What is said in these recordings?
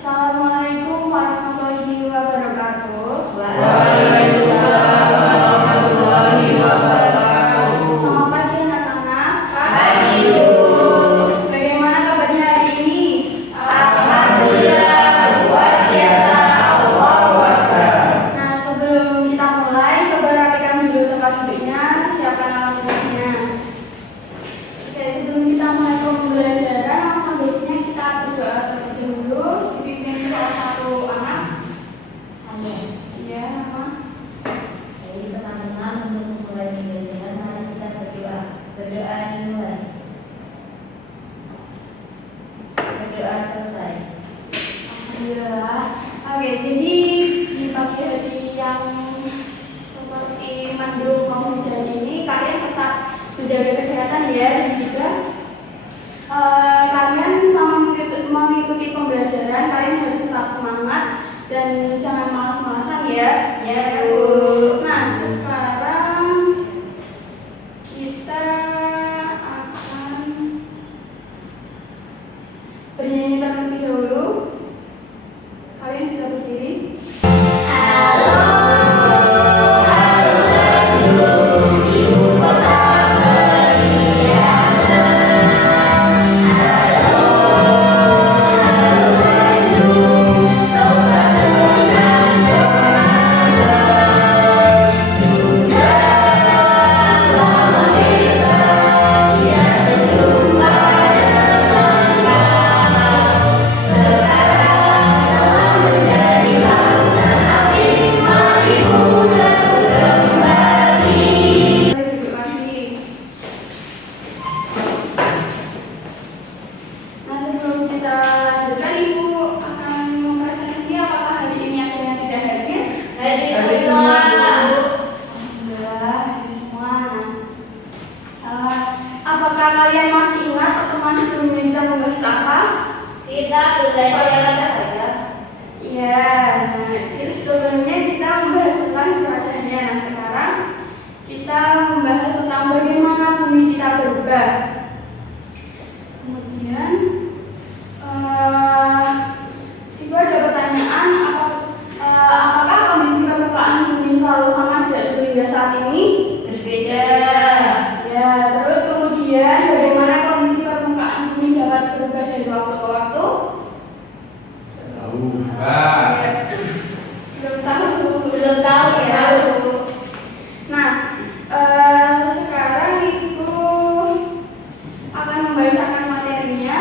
Assalamualaikum warahmatullahi wabarakatuh. Waalaikumsalam warahmatullahi wabarakatuh. Selamat pagi anak-anak. Pagi Bu. Bagaimana kabarnya hari ini? Alhamdulillah luar biasa. Allahu Akbar. Nah, sebelum kita mulai, coba rapikan dulu tempat duduknya, siapkan alat tulisnya. Oke, sebelum kita mulai pembelajaran, alangkah baiknya kita berdoa terlebih dahulu, dipimpin salah satu anak. Iya, Mama. Jadi teman-teman, untuk memulai pembelajaran mari kita berdoa. Berdoa dimulai. Berdoa selesai. Alhamdulillah. Oke, jadi di pagi hari yang seperti mendung mau hujan ini, kalian tetap menjaga kesehatan ya, dan juga kalian selama mengikuti pembelajaran, kalian harus tetap semangat dan jangan malas-malasan ya. Ya Bu. Nah, sekarang kita akan bernyanyi terlebih dahulu. Kalian bisa berdiri. Duduk lagi. Nah, sebelum kita lanjutkan, Ibu akan mempresentasi apakah hari ini ada yang tidak hadir. Hadir semua. Alhamdulillah, hadir semua. Nah, apakah kalian masih ingat pertemuan sebelumnya kita membahas apa? Kita belajar apa ya? Iya, nah, sebelumnya kita membahas tentang cuacanya. Nah, sekarang kita membahas tentang bagaimana bumi kita berubah. Kemudian, Ibu ada pertanyaan, apakah kondisi permukaan bumi selalu sama sejak dulu hingga saat ini? Berbeda. Ya, terus kemudian bagaimana kondisi permukaan bumi dapat berubah dari waktu ke waktu? Ya, belum tahu. Belum tahu ya Bu. Nah, sekarang Ibu akan membacakan materinya.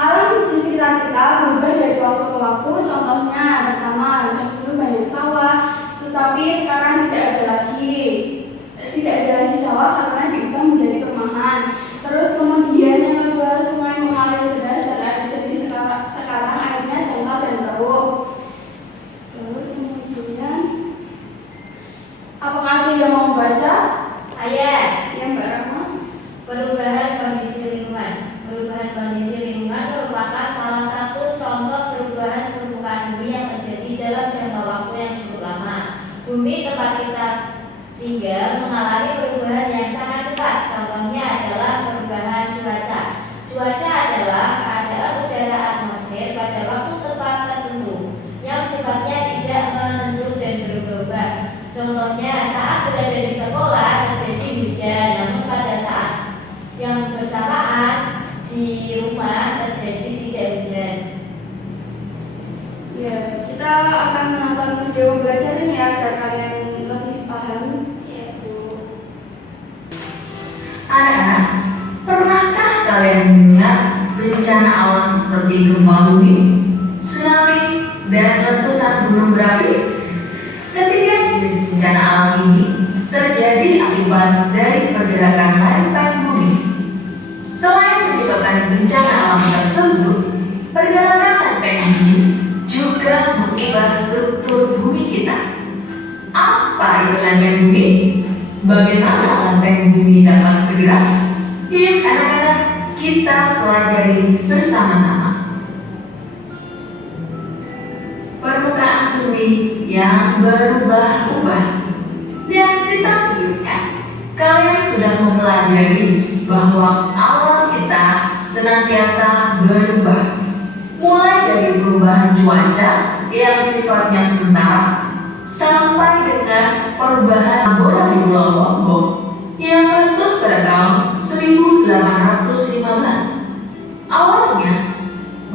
Alam di sekitar kita berubah dari waktu ke waktu. Contohnya, pertama, dahulu banyak sawah, tetapi sekarang tidak ada lagi. Tidak ada lagi sawah karena diubah menjadi perumahan. Terus kemudian yang kedua, sungai mengalir deras dan jadi sekarang airnya dangkal dan keruh. Lalu kemudian, apakah ada yang mau membaca? Saya. Ya, Mbak Rahma. Perubahan kondisi lingkungan. Perubahan kondisi lingkungan merupakan salah satu contoh perubahan permukaan bumi yang terjadi dalam jangka waktu yang cukup lama. Bumi tempat kita tinggal mengalami perubahan yang sangat cepat. Contohnya adalah perubahan cuaca. Cuaca adalah keadaan udara atmosfer pada waktu tepat tertentu yang sifatnya tidak menentu dan berubah-ubah. Contohnya saat berada di sekolah terjadi hujan, namun pada saat yang bersamaan di rumah terjadi tidak hujan. Ya, kita akan menonton video pembelajaran ya agar kalian lebih paham. Ya Bu. Anak-anak, pernahkah kalian mendengar bencana alam seperti gempa bumi, tsunami, dan letusan gunung berapi? Ketiga jenis bencana alam ini terjadi akibat dari pergerakan lempeng bumi. Selain menyebabkan bencana alam tersebut, pergerakan lempeng bumi juga mengubah struktur bumi kita. Apa itu lempeng bumi? Bagaimana lempeng bumi dapat bergerak? Yuk anak-anak, kita pelajari bersama-sama. Permukaan bumi yang berubah-ubah. Di aktivitas sebelumnya, kalian sudah mempelajari bahwa alam kita senantiasa berubah. Mulai dari perubahan cuaca yang sifatnya sementara sampai dengan perubahan Tambora di Pulau Lombok yang meletus pada tahun 1815. Awalnya,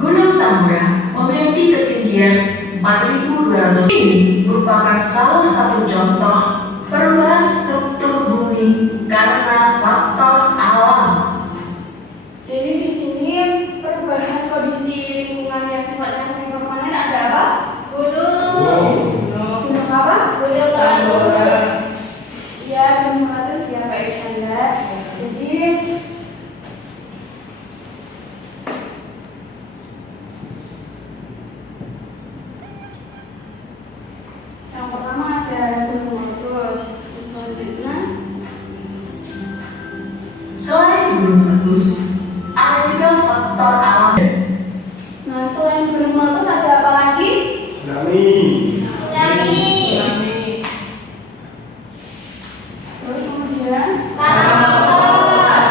Gunung Tambora memiliki ketinggian 4.200. Ini merupakan salah satu contoh perubahan struktur bumi karena faktor alam. Jadi di sini perubahan kondisi lingkungan yang sifatnya semi permanen ada apa? Gunung. Gunung apa? Gunung meletus. Ya, gunung meletus ya Kak Isyanda. Jadi yang pertama ada gunung meletus. Selanjutnya Selain gunung meletus, ada juga faktor alam. Nah, selain gunung meletus ada apa lagi? Tsunami. Tsunami. Terus kemudian, Tanah longsor.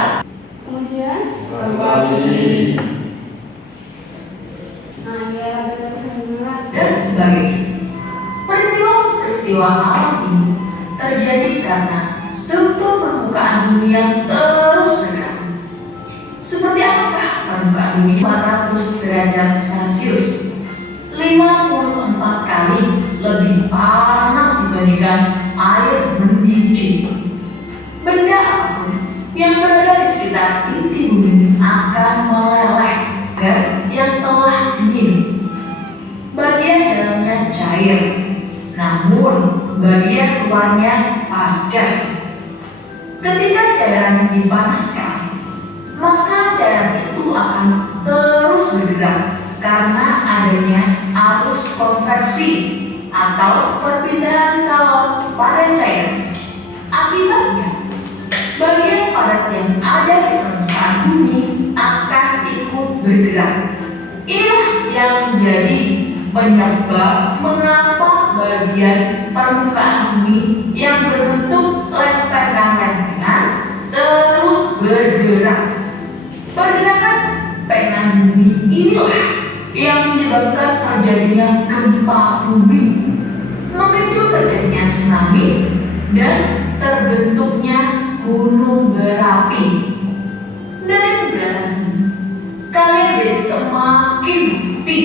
kemudian, Bali. nah ya benar banget. Dan sebagainya. Peristiwa alam ini terjadi karena struktur permukaan bumi yang terus bergerak. Seperti apakah permukaan bumi 400 derajat Celcius, 54 kali lebih panas dibandingkan air mendidih. Benda apapun yang berada di sekitar inti bumi akan meleleh agar yang telah dingin. Bagian dalamnya cair, namun bagian luarnya padat. Ketika cairan dipanaskan, maka cairan itu akan terus bergerak karena adanya arus konveksi atau perpindahan kalor pada cairan. Akibatnya, bagian padat yang ada di permukaan bumi akan ikut bergerak. Inilah yang menjadi penyebab mengapa bagian permukaan bumi yang berbentuk lempengan-lempengan terus bergerak. Pergerakan lempengan bumi inilah yang menyebabkan terjadinya gempa bumi, memicu terjadinya tsunami, dan terbentuknya gunung berapi. Dari penjelasan ini, kalian jadi semakin bukti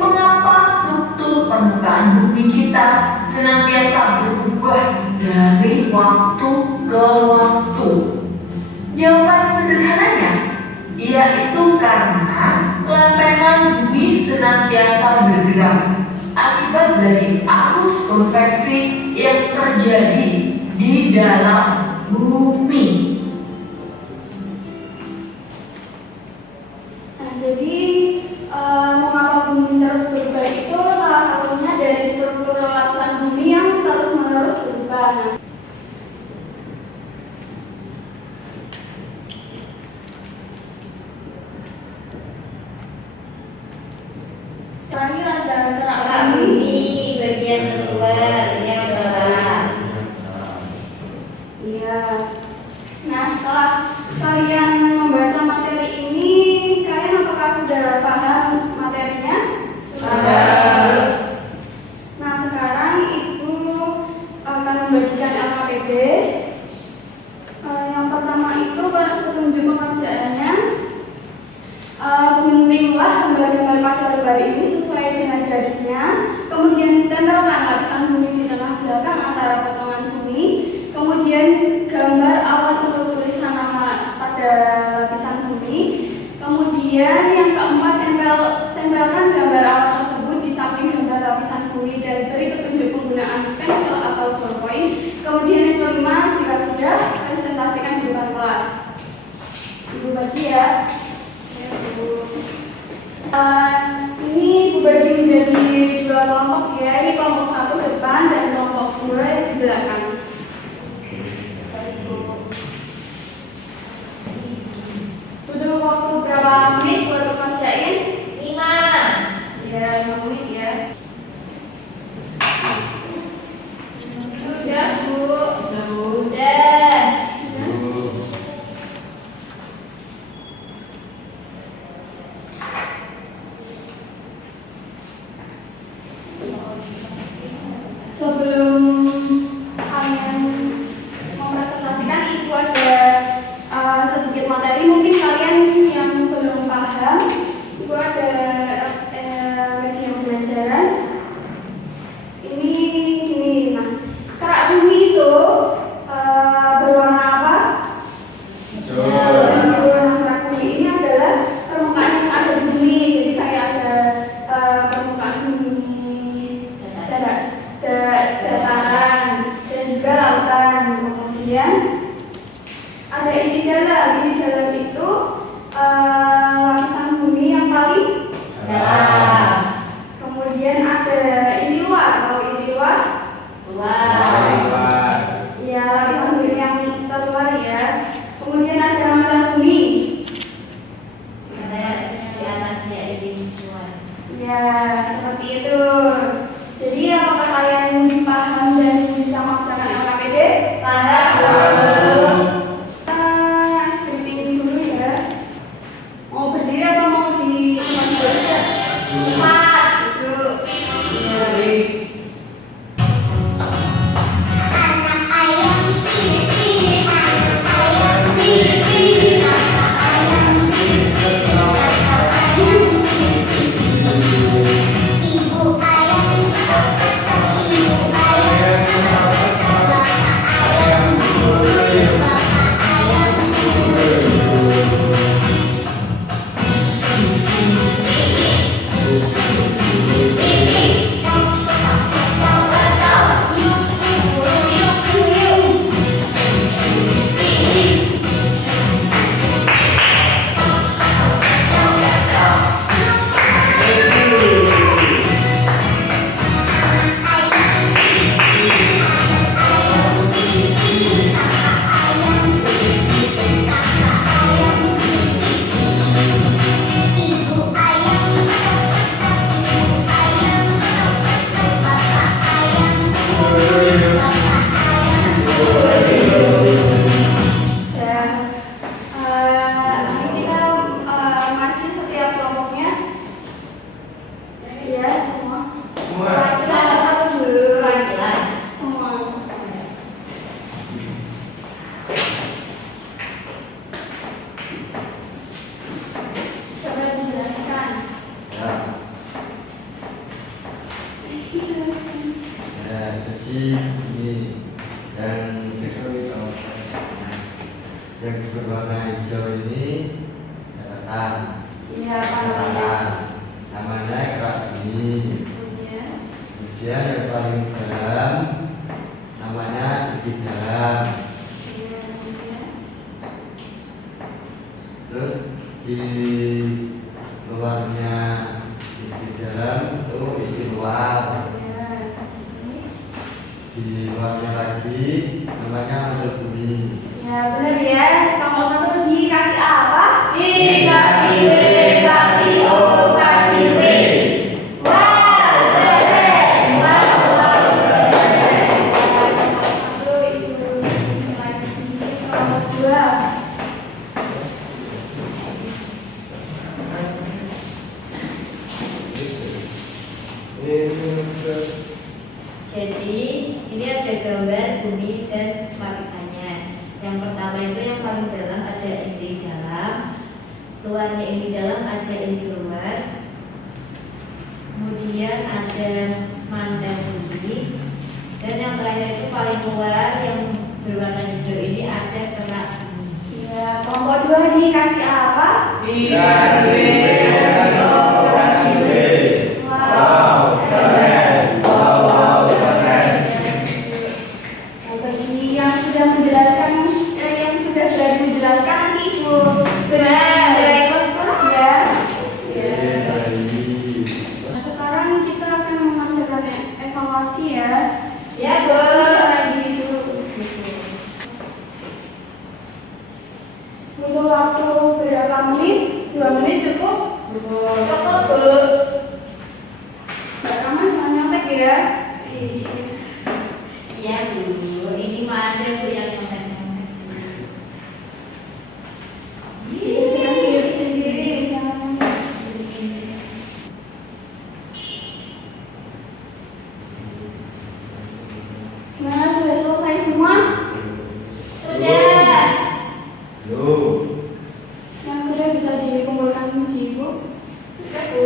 mengapa struktur permukaan bumi kita senantiasa berubah dari waktu ke waktu. Jawaban sederhananya yaitu karena lempengan bumi senantiasa bergerak akibat dari arus konveksi yang terjadi di dalam bumi. Nah, jadi mengapa bumi terus berubah itu salah satunya dari struktur lapisan bumi yang terus-menerus berubah. Nah, terakhir ada kerak Kerak bumi. bumi bagian keluar yang beras. Iya. Nah, setelah kalian membaca materi ini, kalian apakah sudah paham materinya? Sudah. Nah, sekarang Ibu akan membagikan LKPD. Yang pertama itu petunjuk pengerjaannya. Guntinglah gambar-gambar pada lembar ini sesuai dengan garisnya. Kemudian ditempelkan lapisan bumi di tengah belakang antara potongan bumi. Kemudian gambar awal untuk tulisan nama pada lapisan bumi. Kemudian yang keempat, tempelkan gambar awal tersebut di samping gambar lapisan bumi dan beri petunjuk penggunaan pensil atau ballpoint. Kemudian yang kelima, jika sudah, presentasikan di depan kelas. Ibu bagi ya. Ini Ibu bagi menjadi dua kelompok ya. Ini kelompok satu depan dan kelompok dua di belakang. Butuh waktu berapa menit buat ngerjain? 5. Ya, 5 menit ya. Sudah, Bu. Sudah. Ya, seperti itu. Jadi apakah kalian paham dan bisa melaksanakan LKPD? Paham, Bu. Stripping dulu ya. Mau berdiri atau mau di tempat saja? Empat, duduk. Anak ayam siti, anak ayam siti, anak ayam siti, anak ayam siti. Ibu ayam siti, ibu ayam siti, bapak ayam siti, bapak ayam siti. Dan nanti kita maju setiap kelompoknya. Ya, semua. Semua. Satu dulu. Perwakilan. Semua. Coba dijelaskan. Ya, Dijelaskan. ya, jadi ini yang berwarna hijau ini daratan, Iya, apa namanya? namanya kerak bumi. Kemudian, Kemudian yang paling dalam namanya bibit dalam. kemudian, Terus di luarnya bibit dalam itu bibit luar. Di luarnya lagi namanya mantel bumi. ya benar ya. Kelompok satu dikasih apa? Dikasih B, kasih O, kasih B. Wow, keren. Wow, keren. Satu itu lagi kelompok dua. Jadi ini ada gambar bumi dan lapisannya. Yang pertama itu yang paling dalam ada inti dalam, luarnya inti dalam ada inti luar. Kemudian ada mandang bumi. Dan yang terakhir itu paling luar yang berwarna hijau ini ada kerak bumi. Ya, kelompok dua dikasih apa? Dikasih B, kasih O, kasih B. Wow, keren. Wow, keren. Nah, bagi yang sudah menjelaskan, yang sudah berani menjelaskan nanti Ibu benar dari plus ya. Nah, sekarang kita akan mengerjakan evaluasi ya. Ya, Bu. Bisa lagi dulu. Butuh waktu berapa menit? 2 menit cukup? Cukup. Cukup, Bu. Mbak Rama jangan nyontek ya. Iya, Bu. Ini mah ada Bu yang nyontek-nyontek. Jangan sendiri-sendiri, jangan nyontek. Gimana, sudah selesai semua? Sudah. Yo. Yang sudah bisa dikumpulkan di Ibu? Sudah, Bu.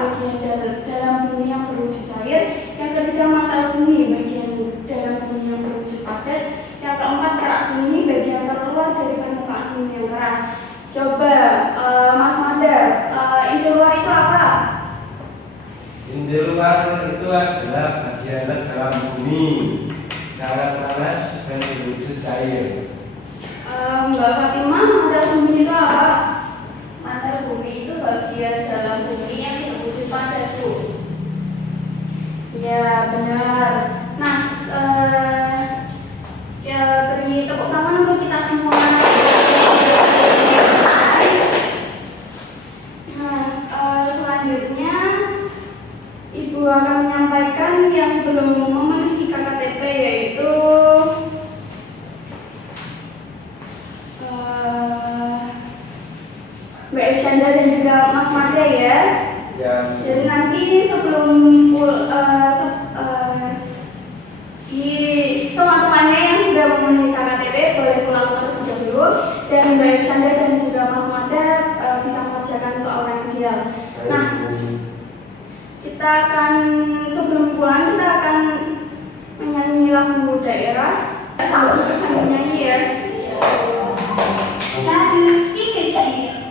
bagian dalam bumi yang berwujud cair. Yang ketiga, mantel bumi, bagian dalam bumi yang berwujud padat. Yang keempat, kerak bumi, bagian terluar dari permukaan bumi yang keras. Coba, Mas Madar, ide luar itu apa? Ide luar itu adalah bagian dalam bumi, sangat panas dan berwujud cair. Mbak Fatimah, mantel bumi itu apa? Mantel bumi itu bagian dalam bumi yang berwujud padat, Bu. Ya, benar. Nah, ya beri tepuk tangan untuk kita semua. Nah, selanjutnya Ibu akan menyampaikan yang belum memenuhi KKTP, yaitu Mbak Isyanda dan juga Mas Mada ya. Jadi nanti sebelum teman-temannya yang sudah memenuhi KKTP boleh pulang terlebih dahulu, dan Mbak Isyanda dan juga Mas Mada bisa mengerjakan soal remedial. Nah, kita akan sebelum pulang kita akan menyanyi lagu daerah. Kita sambil nyanyi ya. Lagu si kecil.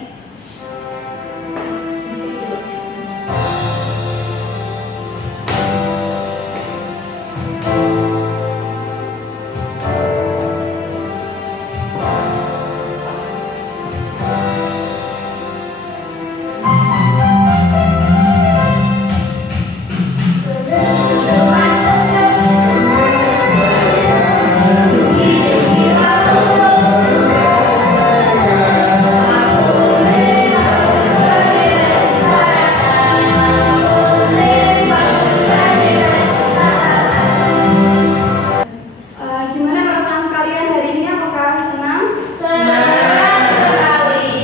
Gimana perasaan kalian hari ini? Apakah senang? Senang sekali.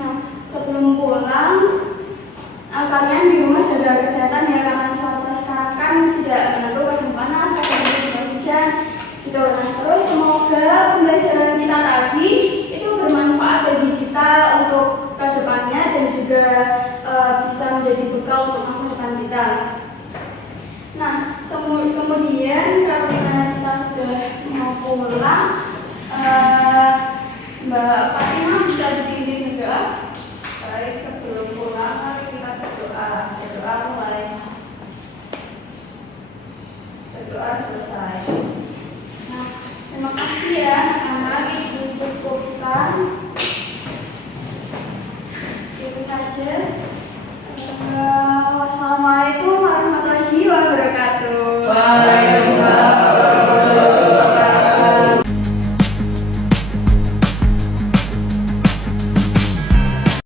Nah, sebelum pulang, kalian di rumah jaga kesehatan ya, karena cuaca sekarang kan tidak menentu, kadang panas, kadang hujan gitu. Nah, terus semoga pembelajaran kita tadi itu bermanfaat bagi kita untuk kedepannya dan juga bisa menjadi bekal untuk masa depan kita. Nah, kemudian karena kita sudah mau pulang, Mbak Fatimah bisa dipimpin berdoa. Baik, sebelum pulang mari kita berdoa. Berdoa mulai. Berdoa selesai. Nah, terima kasih ya, anak-anak, Ibu cukupkan